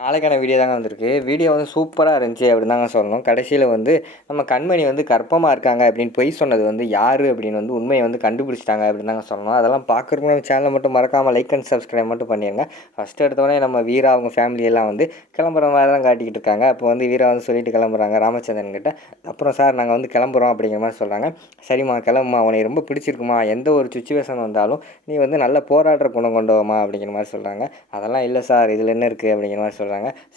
நாளைக்கான வீடியோ தாங்க வந்திருக்கு. வீடியோ வந்து சூப்பராக இருந்துச்சு அப்படின்னு தாங்க சொல்லணும். கடைசியில் வந்து நம்ம கண்மணி வந்து கர்ப்பமாக இருக்காங்க அப்படின்னு பொய் சொன்னது வந்து யார் அப்படின்னு வந்து உண்மையை வந்து கண்டுபிடிச்சிட்டாங்க அப்படின்னு தாங்க சொல்லணும். அதெல்லாம் பார்க்குறவங்க நம்ம சேனலை மட்டும் மறக்காமல் லைக் அண்ட் சப்ஸ்கிரைப் மட்டும் பண்ணிடுங்க ஃபஸ்ட்டு எடுத்தோடனே நம்ம வீரா அவங்க ஃபேமிலியெல்லாம் வந்து கிளம்புற மாதிரி தான் காட்டிக்கிட்டு இருக்காங்க. அப்போ வந்து வீரா வந்து சொல்லிட்டு கிளம்புறாங்க ராமச்சந்திரன் கிட்ட. அப்புறம் சார் நாங்கள் வந்து கிளம்புறோம் அப்படிங்கிற மாதிரி சொல்கிறாங்க சரிம்மா கிளம்புமா உனக்கு ரொம்ப பிடிச்சிருக்குமா எந்த ஒரு சுச்சுவேஷன் வந்தாலும் நீ வந்து நல்ல போராடுற குணம் கொண்டவமா அப்படிங்கிற மாதிரி சொல்கிறாங்க அதெல்லாம் இல்லை சார் இதில் என்ன இருக்குது அப்படிங்கிற மாதிரி சொல்கிறாங்க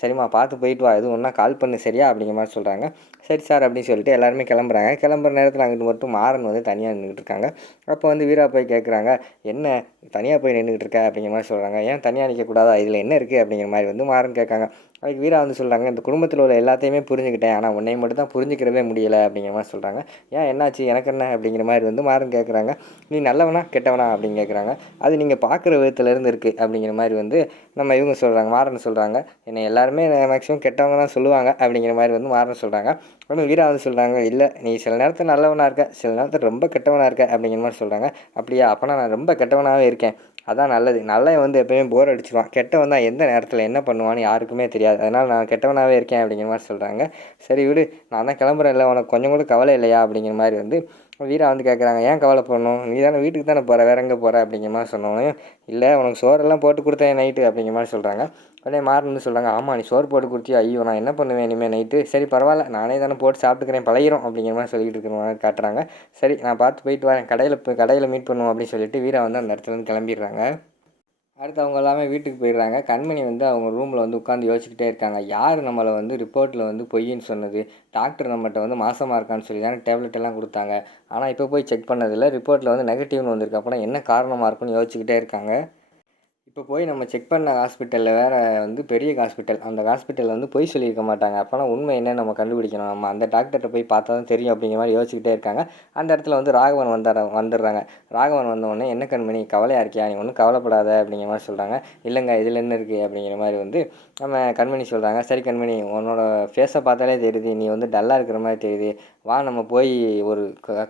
சரிம்மா பார்த்து போயிட்டு வா. எதுவும் ஒன்றா கால் பண்ணு சரியா? அப்படிங்கிற மாதிரி சொல்கிறாங்க சரி சார் அப்படின்னு சொல்லிட்டு எல்லாருமே கிளம்புறாங்க. கிளம்புற நேரத்தில் அங்கிட்டு மட்டும் மாறன் வந்து தனியாக நின்றுட்டு இருக்காங்க. அப்போ வந்து வீரா போய் கேட்குறாங்க என்ன தனியாக போய் நின்றுட்டு இருக்க? அப்படிங்கிற மாதிரி சொல்கிறாங்க ஏன் தனியாக நிற்கக்கூடாதா இதில் என்ன இருக்குது அப்படிங்கிற மாதிரி வந்து மாறன் கேட்காங்க. அதுக்கு வீரா வந்து சொல்கிறாங்க இந்த குடும்பத்தில் உள்ள எல்லாத்தையுமே புரிஞ்சுக்கிட்டேன். ஆனால் உன்னை மட்டும் தான் புரிஞ்சுக்கிறவே முடியலை அப்படிங்கிற மாதிரி சொல்கிறாங்க ஏன் என்னாச்சு? எனக்கு என்ன? அப்படிங்கிற மாதிரி வந்து மாறும் கேட்குறாங்க நீ நல்லவனா கெட்டவனா? அப்படின்னு கேட்குறாங்க அது நீங்கள் பார்க்குற விதத்துலேருந்து இருக்குது அப்படிங்கிற மாதிரி வந்து நம்ம இவங்க சொல்கிறாங்க மாறன் சொல்கிறாங்க என்னை எல்லாருமே மேக்ஸிமம் கெட்டவங்க தான் சொல்லுவாங்க. அப்படிங்கிற மாதிரி வந்து மாறன் சொல்கிறாங்க ஆனால் வீரா வந்து சொல்கிறாங்க இல்லை நீ சில நேரத்தில் நல்லவனாக இருக்க சில நேரத்தில் ரொம்ப கெட்டவனாக இருக்க. அப்படிங்கிற மாதிரி சொல்கிறாங்க அப்படியா? அப்போனா நான் ரொம்ப கெட்டவனாகவே இருக்கேன். அதான் நல்லது. நல்லவன் வந்து எப்பயுமே போர் அடிச்சிருவான். கெட்டவன் தான் எந்த நேரத்தில் என்ன பண்ணுவான்னு யாருக்குமே தெரியாது. அதனால் நான் கெட்டவனாகவே இருக்கேன் அப்படிங்கிற மாதிரி சொல்கிறாங்க சரி விடு நான் தான் கிளம்புறேன் இல்லை உனக்கு கொஞ்சம் கூட கவலை இல்லையா அப்படிங்கிற மாதிரி வந்து வீரா வந்து கேட்குறாங்க ஏன் கவலைப்படணும் நீ தானே வீட்டுக்கு தானே போகிற வேற எங்கே போகிற அப்படிங்கிற மாதிரி சொன்னோன்னே இல்லை உனக்கு சோறெல்லாம் போட்டு கொடுத்தேன் நைட்டு அப்படிங்கிற மாதிரி சொல்கிறாங்க உடனே மாறன் வந்து சொல்கிறாங்க ஆமாம் நீ சோறு போட்டு கொடுத்தியா? ஐயோ நான் என்ன பண்ணுவேன் இனிமேல் நைட்டு சரி பரவாயில்ல நானே தானே போட்டு சாப்பிட்டுக்கிறேன் பழகிறோம் அப்படிங்கிற மாதிரி சொல்லிட்டு இருக்கிற மாதிரி காட்டுறாங்க. சரி நான் பார்த்து போயிட்டு வரேன் கடையில் போய் கடையில் மீட் பண்ணுவோம் அப்படின்னு சொல்லிட்டு வீரா வந்து அந்த இடத்துல இருந்து கிளம்பிடுறாங்க. அடுத்து அவங்க எல்லாமே வீட்டுக்கு போயிடுறாங்க. கண்மணி வந்து அவங்க ரூமில் வந்து உட்காந்து யோசிச்சுக்கிட்டே இருக்காங்க. யார் நம்மளை வந்து ரிப்போர்ட்டில் வந்து பொய்ன்னு சொன்னது? டாக்டர் நம்மகிட்ட வந்து மாசமாக இருக்கான்னு சொல்லி தானே டேப்லெட் எல்லாம் கொடுத்தாங்க. ஆனால் இப்போ போய் செக் பண்ணதில் ரிப்போர்ட்டில் வந்து நெகட்டிவ்னு வந்திருக்கு. அப்போனா என்ன காரணமாக இருக்குன்னு யோசிச்சுக்கிட்டே இருக்காங்க. இப்போ போய் நம்ம செக் பண்ண ஹாஸ்பிட்டலில் வேறு வந்து பெரிய ஹாஸ்பிட்டல் அந்த ஹாஸ்பிட்டலில் வந்து பொய் சொல்லியிருக்க மாட்டாங்க. அப்போனா உண்மை என்ன நம்ம கண்டுபிடிக்கணும். நம்ம அந்த டாக்டர்கிட்ட போய் பார்த்தா தான் தெரியும் அப்படிங்கிற மாதிரி யோசிச்சுக்கிட்டே இருக்காங்க. அந்த இடத்துல வந்து ராகவன் வந்தார வந்துடுறாங்க. ராகவன் வந்தோடனே என்ன கண்மணி கவலையாக இருக்கியா? நீ ஒன்றும் கவலைப்படாத அப்படிங்கிற மாதிரி சொல்கிறாங்க இல்லைங்க இதில் என்ன இருக்குது அப்படிங்கிற மாதிரி வந்து நம்ம கண்மணி சொல்கிறாங்க சரி கண்மணி உன்னோட ஃபேஸை பார்த்தாலே தெரியுது. நீ வந்து டல்லாக இருக்கிற மாதிரி தெரியுது. வா நம்ம போய் ஒரு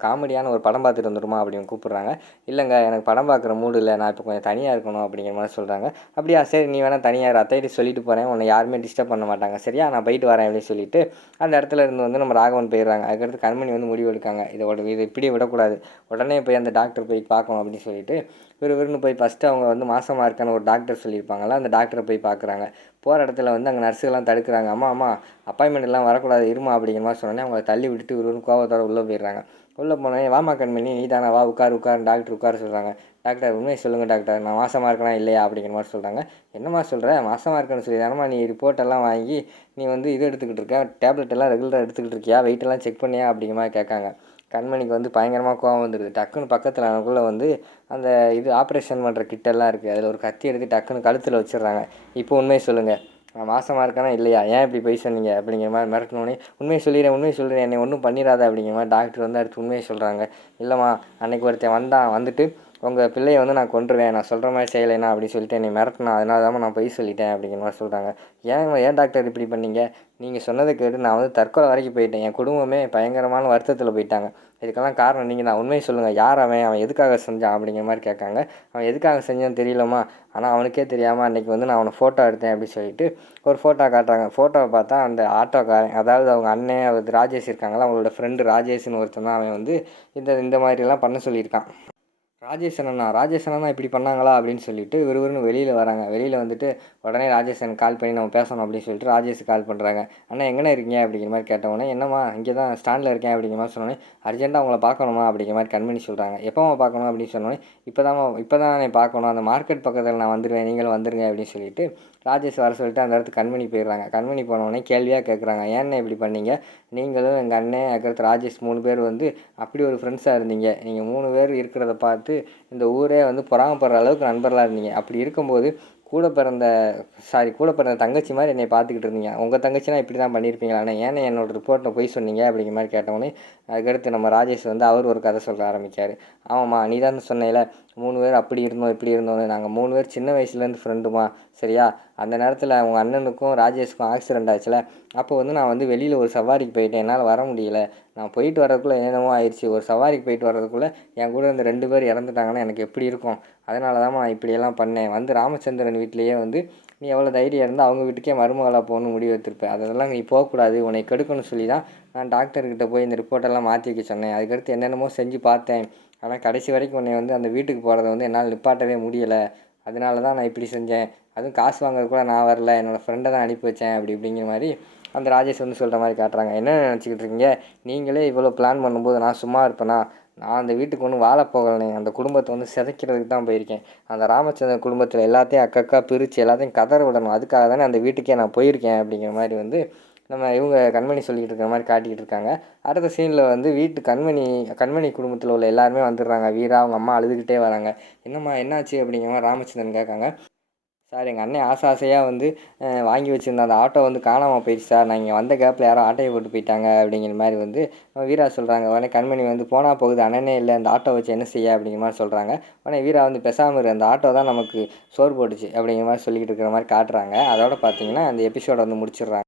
காமெடியான ஒரு படம் பார்த்துட்டு வந்துடுமா அப்படின்னு கூப்பிட்றாங்க. இல்லைங்க எனக்கு படம் பார்க்குற மூடு இல்லை. நான் இப்போ கொஞ்சம் தனியாக இருக்கணும் அப்படிங்கிற மாதிரி சொல்கிறாங்க அப்படியா சரி நீ வேணால் தனியாக அத்தைகிட்ட சொல்லிட்டு போகிறேன் உன்னை யாருமே டிஸ்டர்ப் பண்ண மாட்டாங்க. சரியா? நான் போயிட்டு வரேன் அப்படின்னு சொல்லிட்டு அந்த இடத்துல இருந்து வந்து நம்ம ராகவன் போயிடுறாங்க. அதுக்கடுத்து கண்மணி வந்து முடிவு எடுக்காங்க. இதை உட- இதை இப்படியே விடக்கூடாது. உடனே போய் அந்த டாக்டர் போய் பார்க்கணும் அப்படின்னு சொல்லிட்டு விறுவிறுன்னு போய் ஃபஸ்ட்டு அவங்க வந்து மாசமாக இருக்கான ஒரு டாக்டர் சொல்லியிருப்பாங்களா அந்த டாக்டரை போய் பார்க்குறாங்க. போகிற இடத்துல வந்து அங்கே நர்ஸுகள்லாம் தடுக்கிறாங்க. அம்மா அம்மா அப்பாயின்மெண்ட் எல்லாம் வரக்கூடாது. இருமா அப்படிங்கிற மாதிரி சொன்னோன்னே அவங்கள தள்ளி விட்டுட்டு விறுவிறுன்னு கோவத்தோட உள்ளே போயிடுறாங்க. உள்ளே போனோடனே வாமா கண்மணி நீ தானே வா உட்கார் உட்காரு டாக்டர் உட்கார சொல்கிறாங்க டாக்டர் உண்மையை சொல்லுங்கள் டாக்டர். நான் மாசமாக இருக்கேனா இல்லையா அப்படிங்கிற மாதிரி சொல்கிறாங்க என்னம்மா சொல்கிற மாசமாக இருக்கேன்னு சொல்லி தானம்மா நீ ரிப்போர்ட் எல்லாம் வாங்கி நீ வந்து இது எடுத்துக்கிட்டு இருக்க? டேப்லெட் எல்லாம் ரெகுலராக எடுத்துக்கிட்டு இருக்கியா? வெயிட்டெல்லாம் செக் பண்ணியா? அப்படிங்கிற மாதிரி கேட்காங்க. கண்மணிக்கு வந்து பயங்கரமாக கோவம் வந்துடுது டக்குன்னு பக்கத்தில் எனக்குள்ளே வந்து அந்த இது ஆப்ரேஷன் பண்ணுற கிட்டெல்லாம் இருக்குது அதில் ஒரு கத்தி எடுத்து டக்குன்னு கழுத்தில் வச்சிடுறாங்க. இப்போ உண்மையை சொல்லுங்கள் நான் மாசமாக இருக்கேனா இல்லையா? ஏன் இப்படி போய் சொன்னீங்க? அப்படிங்கிற மாதிரி மிரட்டினோடனே உண்மையை சொல்லிடுறேன் உண்மையை சொல்லிடுறேன் என்னை ஒன்றும் பண்ணிடாத. அப்படிங்கிற மாதிரி டாக்டர் வந்து அடுத்து உண்மையை சொல்கிறாங்க இல்லைம்மா அன்னைக்கு ஒருத்தன் வந்தான் வந்துட்டு உங்கள் பிள்ளையை வந்து நான் கொண்டுருவேன் நான் சொல்கிற மாதிரி செய்யலைனா அப்படின்னு சொல்லிட்டு என்னை மிரட்டினா அதனால தான் நான் பொய் சொல்லிட்டேன் அப்படிங்கிற மாதிரி சொல்கிறாங்க ஏன் ஏன் டாக்டர் இப்படி பண்ணீங்க? நீங்கள் சொன்னதை கேட்டு நான் வந்து தற்கொலை வரைக்கும் போயிட்டேன். என் குடும்பமே பயங்கரமான வருத்தத்தில் போயிட்டாங்க. இதுக்கெல்லாம் காரணம் நீங்கள் நான் உண்மையை சொல்லுங்கள் யார் அவன்? அவன் எதுக்காக செஞ்சான் அப்படிங்கிற மாதிரி கேட்காங்க. அவன் எதுக்காக செஞ்சான்னு தெரியலம்மா. ஆனால் அவனுக்கே தெரியாமல் அன்றைக்கி வந்து நான் அவனை ஃபோட்டோ எடுத்தேன் அப்படின்னு சொல்லிட்டு ஒரு ஃபோட்டோ காட்டுறாங்க. ஃபோட்டோவை பார்த்தா அந்த ஆட்டோக்காரன் அதாவது அவங்க அண்ணன் அவர் ராஜேஷ் இருக்காங்களா அவங்களோட ஃப்ரெண்டு ராஜேஷ்னு ஒருத்தன் தான் அவன் வந்து இந்த இந்த மாதிரிலாம் பண்ண சொல்லியிருக்கான். ராஜேஷ் அண்ணா ராஜேஷ் அண்ணா இப்படி பண்ணாங்களா அப்படின்னு சொல்லிட்டு விறுவிறுன்னு வெளியில் வராங்க. வெளியில் வந்துட்டு உடனே ராஜேஷன் கால் பண்ணி நம்ம பேசணும் அப்படின்னு சொல்லிட்டு ராஜேஷ் கால் பண்ணுறாங்க அண்ணா எங்கண்ணே இருக்கீங்க? அப்படிங்கிற மாதிரி கேட்டவொடனே என்னம்மா இங்கே தான் ஸ்டாண்டில் இருக்கேன் அப்படிங்கிற மாதிரி சொன்னோன்னே அர்ஜென்ட்டாக அவங்கள பார்க்கணுமா? அப்படிங்கிற மாதிரி கண்மணி சொல்கிறாங்க எப்போம்மா பார்க்கணும்? அப்படின்னு சொன்னோன்னே இப்போ தான் இப்போ தான் பார்க்கணும். அந்த மார்க்கெட் பக்கத்தில் நான் வந்துடுவேன் நீங்களும் வந்துருங்க அப்படின்னு சொல்லிட்டு ராஜேஷ் வர சொல்லிட்டு அந்த இடத்துக்கு கண்மணி போயிடுறாங்க. கண்மணி போனவொடனே கேள்வியாக கேட்குறாங்க ஏன்னா இப்படி பண்ணீங்க? நீங்களும் எங்கள் அண்ணன் அதுக்கடுத்து ராஜேஷ் மூணு பேர் வந்து அப்படி ஒரு ஃப்ரெண்ட்ஸாக இருந்தீங்க. நீங்கள் மூணு பேர் இருக்கிறத பார்த்து இந்த ஊரே வந்து பொறாமப்படுற அளவுக்கு நண்பர்களாக இருந்தீங்க. அப்படி இருக்கும்போது கூட பிறந்த சாரி கூட பிறந்த தங்கச்சி மாதிரி என்னை பார்த்துக்கிட்டு இருந்தீங்க. உங்கள் தங்கச்சினா இப்படி தான் பண்ணியிருப்பீங்களாண்ணே ஏன்னா என்னோடய ரிப்போர்ட்டை போய் சொன்னீங்க? அப்படிங்கிற மாதிரி கேட்டவொடனே அதுக்கடுத்து நம்ம ராஜேஷ் வந்து அவர் ஒரு கதை சொல்ல ஆரம்பிச்சார். ஆமாம்மா நீ தான் சொன்னேல மூணு பேர் அப்படி இருந்தோம் இப்படி இருந்தோம்னு. நாங்கள் மூணு பேர் சின்ன வயசுலேருந்து ஃப்ரெண்டுமா சரியா? அந்த நேரத்தில் அவங்க அண்ணனுக்கும் ராஜேஷ்க்கும் ஆக்சிடென்ட் ஆச்சுல. அப்போ வந்து நான் வந்து வெளியில் ஒரு சவாரிக்கு போயிட்டேன். என்னால் வர முடியல. நான் போயிட்டு வரதுக்குள்ளே என்னென்னமோ ஆயிடுச்சு ஒரு சவாரிக்கு போயிட்டு வர்றதுக்குள்ளே என் கூட இந்த ரெண்டு பேர் இறந்துட்டாங்கன்னா எனக்கு எப்படி இருக்கும்? அதனால தான் நான் இப்படியெல்லாம் பண்ணேன். வந்து ராமச்சந்திரன் வீட்லேயே வந்து நீ எவ்வளோ தைரியம் இருந்தால் அவங்க வீட்டுக்கே மருமகளாக போகணும்னு முடிவு எடுத்திருப்பேன் அதெல்லாம் நீ போகக்கூடாது. உன்னை கெடுக்கணும்னு சொல்லி தான் நான் டாக்டர்கிட்ட போய் இந்த ரிப்போர்ட்டெல்லாம் மாற்றி வைக்க சொன்னேன். அதுக்கடுத்து என்னென்னமோ செஞ்சு பார்த்தேன். ஆனால் கடைசி வரைக்கும் உன்னை வந்து அந்த வீட்டுக்கு போகிறத வந்து என்னால் நிப்பாட்டவே முடியலை. அதனால தான் நான் இப்படி செஞ்சேன். அதுவும் காசு வாங்குறது கூட நான் வரல. என்னோடய ஃப்ரெண்டை தான் அனுப்பி வச்சேன். அப்படி இப்படிங்கிற மாதிரி அந்த ராஜேஷ் வந்து சொல்கிற மாதிரி காட்டுறாங்க. என்ன நினச்சிக்கிட்டு இருக்கீங்க? நீங்களே இவ்வளோ பிளான் பண்ணும்போது நான் சும்மா இருப்பேனா? நான் அந்த வீட்டுக்கு ஒன்றும் வாழ போகலனே. அந்த குடும்பத்தை வந்து சிதைக்கிறதுக்கு தான் போயிருக்கேன். அந்த ராமச்சந்திரன் குடும்பத்தில் எல்லாத்தையும் அக்கக்கா பிரித்து எல்லாத்தையும் கதற விடணும். அதுக்காக தானே அந்த வீட்டுக்கே நான் போயிருக்கேன் அப்படிங்கிற மாதிரி வந்து நம்ம இவங்க கண்மணி சொல்லிக்கிட்டு இருக்கிற மாதிரி காட்டிக்கிட்டு இருக்காங்க அடுத்த சீனில் வந்து வீட்டு கண்மணி கண்மணி குடும்பத்தில் உள்ள எல்லாருமே வந்துடுறாங்க. வீரா அவங்க அம்மா அழுதுகிட்டே வராங்க. என்னம்மா என்னாச்சு அப்படிங்கிற மாதிரி ராமச்சந்திரன் கேட்காங்க. சார் எங்கள் அண்ணன் ஆசை ஆசையாக வந்து வாங்கி வச்சுருந்த அந்த ஆட்டோ வந்து காணாமல் போயிடுச்சு சார். நான் இங்கே வந்த கேப்பில் யாரும் ஆட்டையை போட்டு போயிட்டாங்க அப்படிங்கிற மாதிரி வந்து வீரா சொல்கிறாங்க உடனே கண்மணி வந்து போனால் போகுது அண்ணனே இல்லை. அந்த ஆட்டோ வச்சு என்ன செய்ய? அப்படிங்கிற மாதிரி சொல்கிறாங்க உடனே வீரா வந்து பேசாமல் இரு. அந்த ஆட்டோ தான் நமக்கு சோறு போட்டுச்சு. அப்படிங்கிற மாதிரி சொல்லிக்கிட்டு இருக்கிற மாதிரி காட்டுறாங்க. அதோட பார்த்தீங்கன்னா அந்த எபிசோட வந்து முடிச்சிடுறாங்க.